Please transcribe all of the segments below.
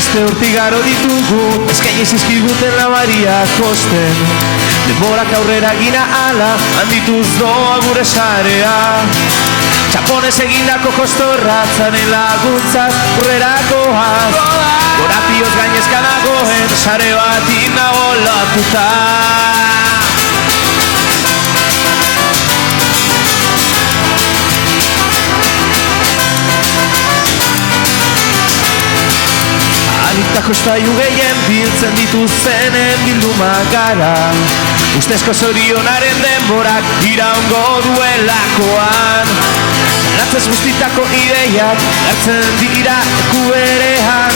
Beste urtigaro ditugu, eskaini zizkiguten labariak kosten. Denborak aurrera gina ala, handituz doa gure sarea. Txaponez egindako kostorratzaren laguntzaz urrerakoaz. Gorapioz gainezka dagoen, sare bat inago latuta. Aliktako estaiu gehien biltzen dituzenen bilduma gara. Ustezko zorionaren denborak iraungo duelakoan. Zaratzez guztitako ideiak hartzen dira eku berean.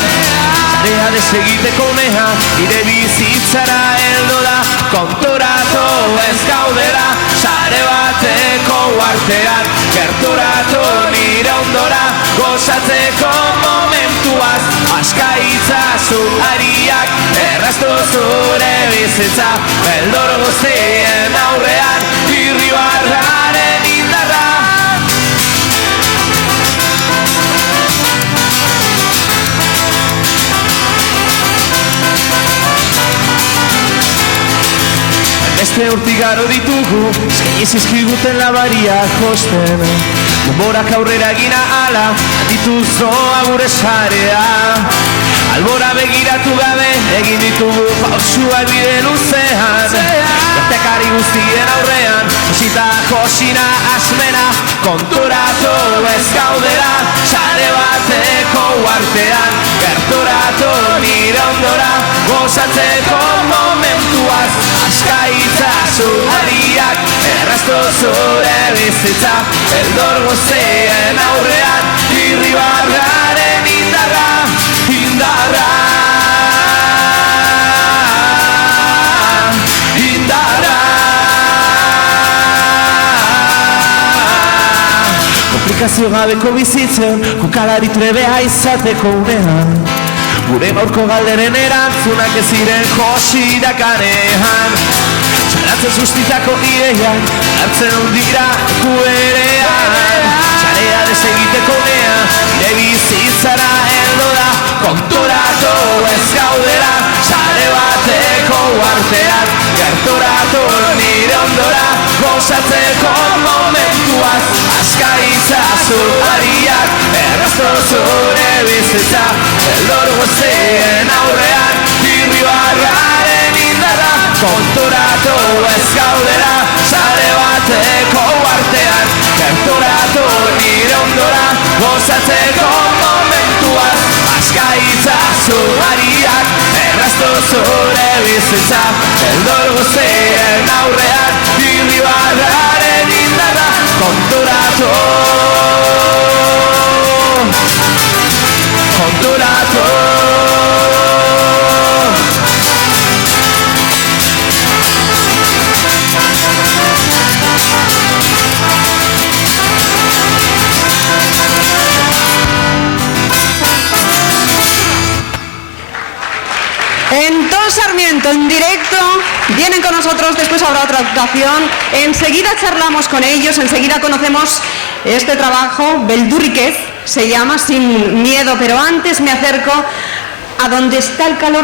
Zarea desegiteko unea nire bizitzara heldu da. Konturatu ez gaudela sare bateko artean. Gerturatu nire ondora gozatzeko momentuaz. Aska itzazu ariak erraztu zure bizitza. Beldor guztien aurrean irribarraren indarra. Beste urtigaro ditugu, eskaini zizkiguten labariak kosten. Denborak aurrera gina ala, handituz doa gure sarea. Albora begiratu gabe, egin ditugu pausuak bide luzean. Gertekari guztien aurrean, josita josina asmena. Konturatu ez gaudela, sare bateko artean. Gerturatu nire ondora, gozatzeko momentuaz. Aska itzazu ariak, erraztu zure bizitza. Beldor guztien aurrean, irribarraren indarra. Indarra, indarra. Komplikazio gabeko bizitzen, jokalari trebea izateko unean. Gure gaurko galderen erantzunak ez ziren josi dakanean. Zaratzez guztitako ideiak hartzen dira eku berean. Zarea desegiteko unea nire bizitzara heldu da. Konturatu ez gaudela sare bateko artean. Gerturatu nire ondora gozatzeko momentuaz. Aska itzazu ariak erraztu zure bizitza. Beldor guztien aurrean irribarraren indarra. Konturatu ez gaudela sare bateko artean. Gerturatu nire ondora gozatzeko momentuaz. Aska itzazu ariak erraztu zure bizitza. Beldor guztien aurrean irribarraren indarra. Konturatu, konturatu. Entonces Sarmiento en directo, vienen con nosotros, después habrá otra actuación, enseguida charlamos con ellos, enseguida conocemos este trabajo, Beldurrikez, se llama Sin Miedo, pero antes me acerco a donde está el calor